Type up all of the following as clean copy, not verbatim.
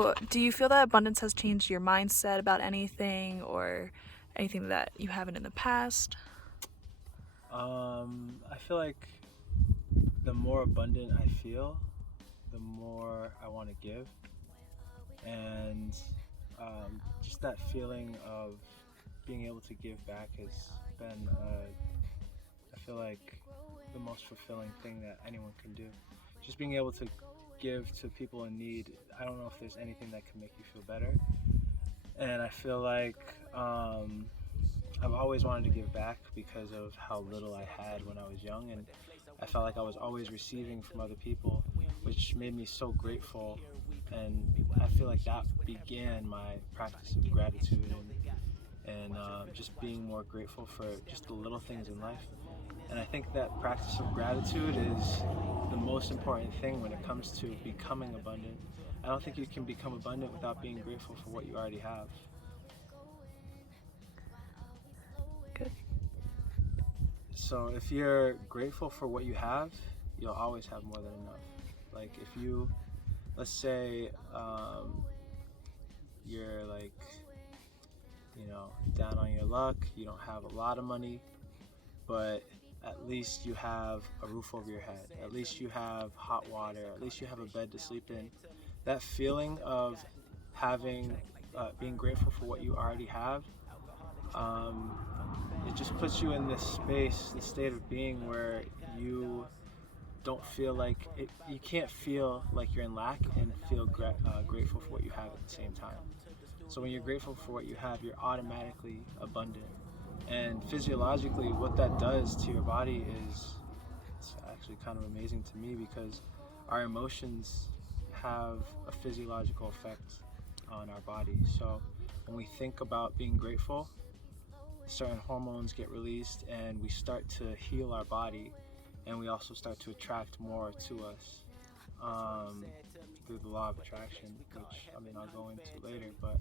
So, do you feel that abundance has changed your mindset about anything or anything that you haven't in the past? I feel like the more abundant I feel, the more I want to give, and just that feeling of being able to give back has been, I feel like, the most fulfilling thing that anyone can do. Just being able to give to people in need. I don't know if there's anything that can make you feel better, and I feel like I've always wanted to give back because of how little I had when I was young, and I felt like I was always receiving from other people, which made me so grateful. And I feel like that began my practice of gratitude and just being more grateful for just the little things in life. And I think that practice of gratitude is the most important thing when it comes to becoming abundant. I don't think you can become abundant without being grateful for what you already have. Good. So if you're grateful for what you have, you'll always have more than enough. Like if you, let's say, you're like, down on your luck, you don't have a lot of money, but at least you have a roof over your head. At least you have hot water. At least you have a bed to sleep in. That feeling of having, being grateful for what you already have, um, it just puts you in this space, this state of being where you don't feel like it, you can't feel like you're in lack and feel grateful for what you have at the same time. So when you're grateful for what you have, you're automatically abundant. And physiologically, what that does to your body is it's actually kind of amazing to me because our emotions have a physiological effect on our body. So when we think about being grateful, certain hormones get released and we start to heal our body, and we also start to attract more to us um, through the law of attraction, which I mean I'll go into later, but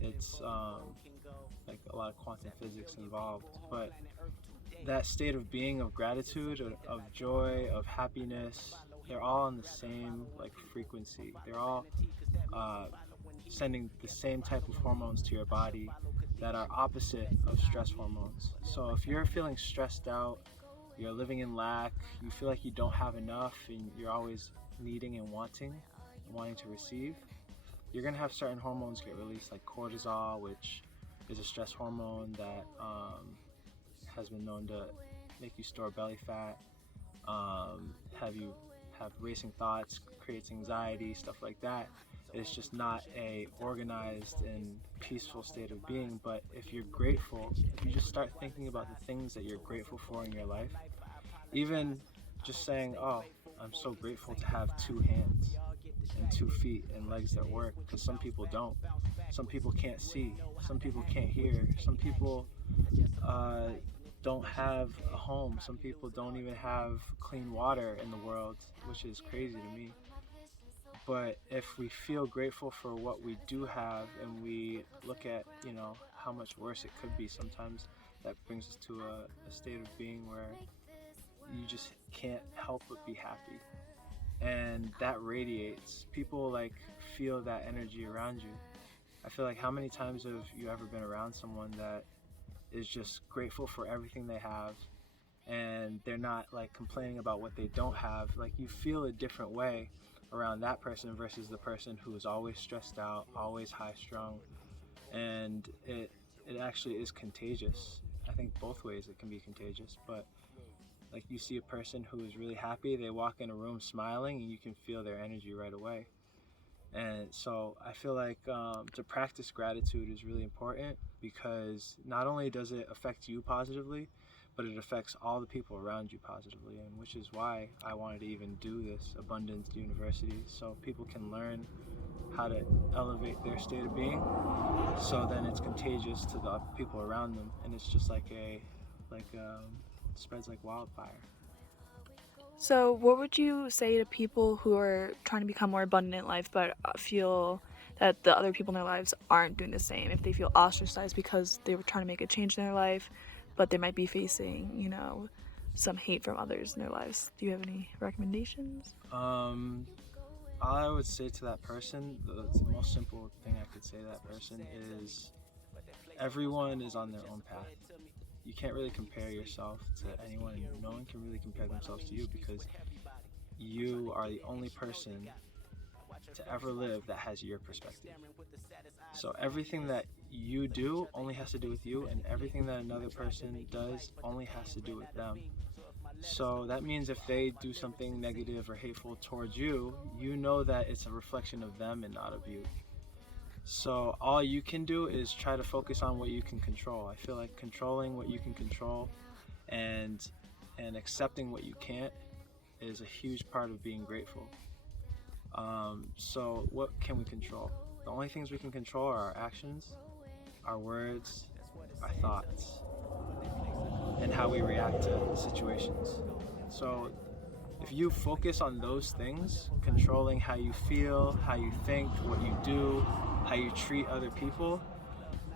it's like a lot of quantum physics involved. But that state of being, of gratitude, of joy, of happiness, they're all on the same like frequency. They're all uh, sending the same type of hormones to your body that are opposite of stress hormones. So if you're feeling stressed out, you're living in lack, you feel like you don't have enough, and you're always needing and wanting to receive, you're gonna have certain hormones get released, like cortisol, which is a stress hormone that has been known to make you store belly fat, have you have racing thoughts, creates anxiety, stuff like that. It's just not a organized and peaceful state of being. But if you're grateful, if you just start thinking about the things that you're grateful for in your life, even just saying, "Oh, I'm so grateful to have two hands and 2 feet and legs that work," because some people don't. Some people can't see. Some people can't hear. Some people uh, don't have a home. Some people don't even have clean water in the world, which is crazy to me. But if we feel grateful for what we do have and we look at, how much worse it could be sometimes, that brings us to a state of being where you just can't help but be happy. And that radiates. People like feel that energy around you. I feel like how many times have you ever been around someone that is just grateful for everything they have, and they're not like complaining about what they don't have? Like you feel a different way around that person versus the person who is always stressed out, always high strung, and it actually is contagious. I think both ways it can be contagious, but like you see a person who is really happy, they walk in a room smiling and you can feel their energy right away. And so I feel like to practice gratitude is really important because not only does it affect you positively, but it affects all the people around you positively. And which is why I wanted to even do this Abundance University, so people can learn how to elevate their state of being. So then it's contagious to the people around them, and it's just like spreads like wildfire. So, what would you say to people who are trying to become more abundant in life but feel that the other people in their lives aren't doing the same? If they feel ostracized because they were trying to make a change in their life, but they might be facing, some hate from others in their lives. Do you have any recommendations? Um, all I would say to that person, the most simple thing I could say to that person is everyone is on their own path. You can't really compare yourself to anyone. No one can really compare themselves to you because you are the only person to ever live that has your perspective. So everything that you do only has to do with you, and everything that another person does only has to do with them. So that means if they do something negative or hateful towards you, you know that it's a reflection of them and not of you. So all you can do is try to focus on what you can control. I feel like controlling what you can control and accepting what you can't is a huge part of being grateful. So what can we control? The only things we can control are our actions, our words, our thoughts, and how we react to situations. So if you focus on those things, controlling how you feel, how you think, what you do, how you treat other people,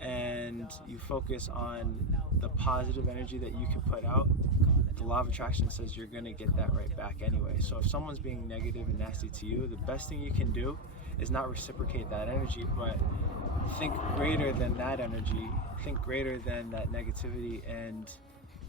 and you focus on the positive energy that you can put out, the law of attraction says you're going to get that right back anyway. So if someone's being negative and nasty to you, the best thing you can do is not reciprocate that energy, but think greater than that energy, think greater than that negativity, and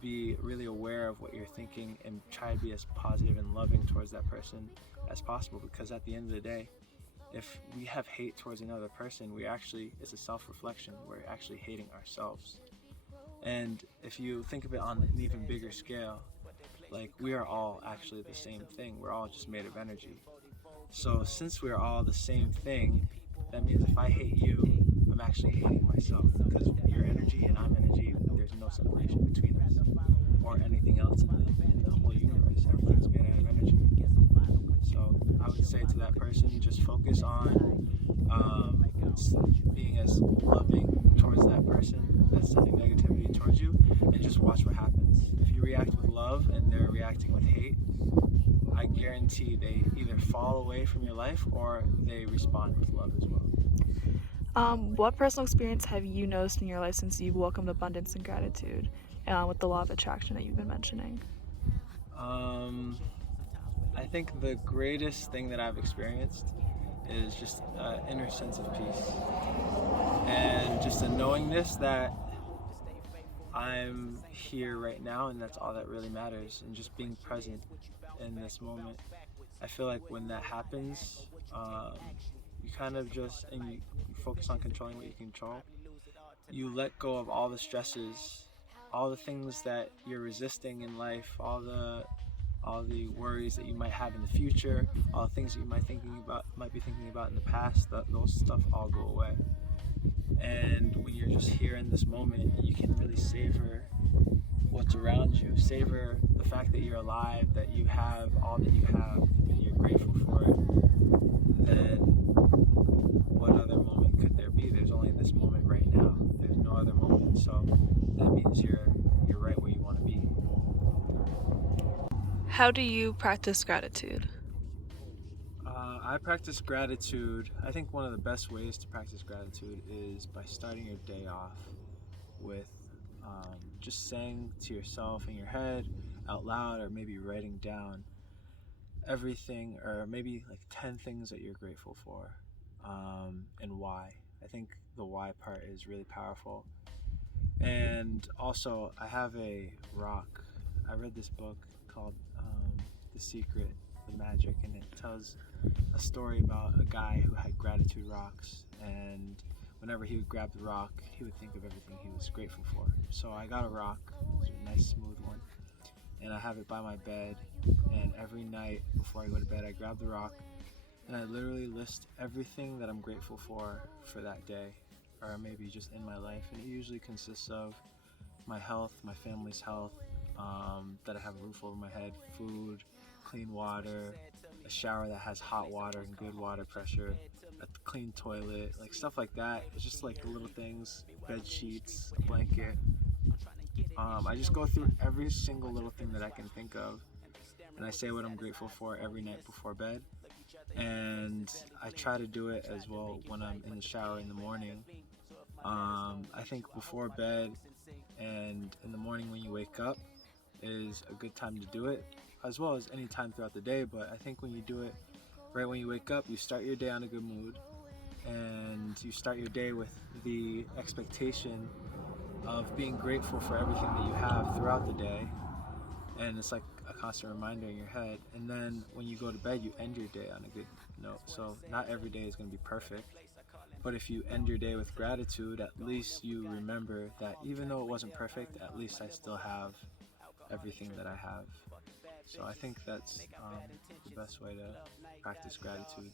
be really aware of what you're thinking and try to be as positive and loving towards that person as possible, because at the end of the day, if we have hate towards another person, it's a self-reflection. We're actually hating ourselves. And if you think of it on an even bigger scale, like, we are all actually the same thing. We're all just made of energy. So since we're all the same thing, that means if I hate you, I'm actually hating myself, because you're energy and I'm energy. There's no separation between us or anything else in the whole universe. Everything's made out of energy. So I would say to that person, just focus on being as loving towards that person that's sending negativity towards you, and just watch what happens. If you react with love and they're reacting with hate, I guarantee they either fall away from your life or they respond with love as well. What personal experience have you noticed in your life since you've welcomed abundance and gratitude with the law of attraction that you've been mentioning? I think the greatest thing that I've experienced is just an inner sense of peace, and just a knowingness that I'm here right now, and that's all that really matters, and just being present in this moment. I feel like when that happens, you kind of just, and you focus on controlling what you can control. You let go of all the stresses, all the things that you're resisting in life, all the worries that you might have in the future, all the things that you might be thinking about in the past. Those stuff all go away. And when you're just here in this moment, you can really savor what's around you. Savor the fact that you're alive, that you have all that you have, and you're grateful for it. Then what other moment could there be? There's only this moment right now. There's no other moment. So that means you're right where you want to be. How do you practice gratitude? I practice gratitude. I think one of the best ways to practice gratitude is by starting your day off with just saying to yourself in your head out loud, or maybe writing down everything, or maybe like 10 things that you're grateful for, and why. I think the why part is really powerful. And also, I have a rock. I read this book called The Secret, The Magic, and it tells a story about a guy who had gratitude rocks, and whenever he would grab the rock, he would think of everything he was grateful for. So I got a rock, it's a nice smooth one, and I have it by my bed, and every night before I go to bed, I grab the rock, and I literally list everything that I'm grateful for that day, or maybe just in my life. And it usually consists of my health, my family's health, that I have a roof over my head, food, clean water, a shower that has hot water and good water pressure, a clean toilet, like stuff like that. It's just like the little things, bed sheets, a blanket. I just go through every single little thing that I can think of, and I say what I'm grateful for every night before bed. And I try to do it as well when I'm in the shower in the morning. I think before bed and in the morning when you wake up is a good time to do it, as well as any time throughout the day. But I think when you do it Right when you wake up, you start your day on a good mood, and you start your day with the expectation of being grateful for everything that you have throughout the day, and it's like a constant reminder in your head. And then when you go to bed, you end your day on a good note. So not every day is going to be perfect, but if you end your day with gratitude, at least you remember that even though it wasn't perfect, at least I still have everything that I have. So I think that's the best way to practice gratitude.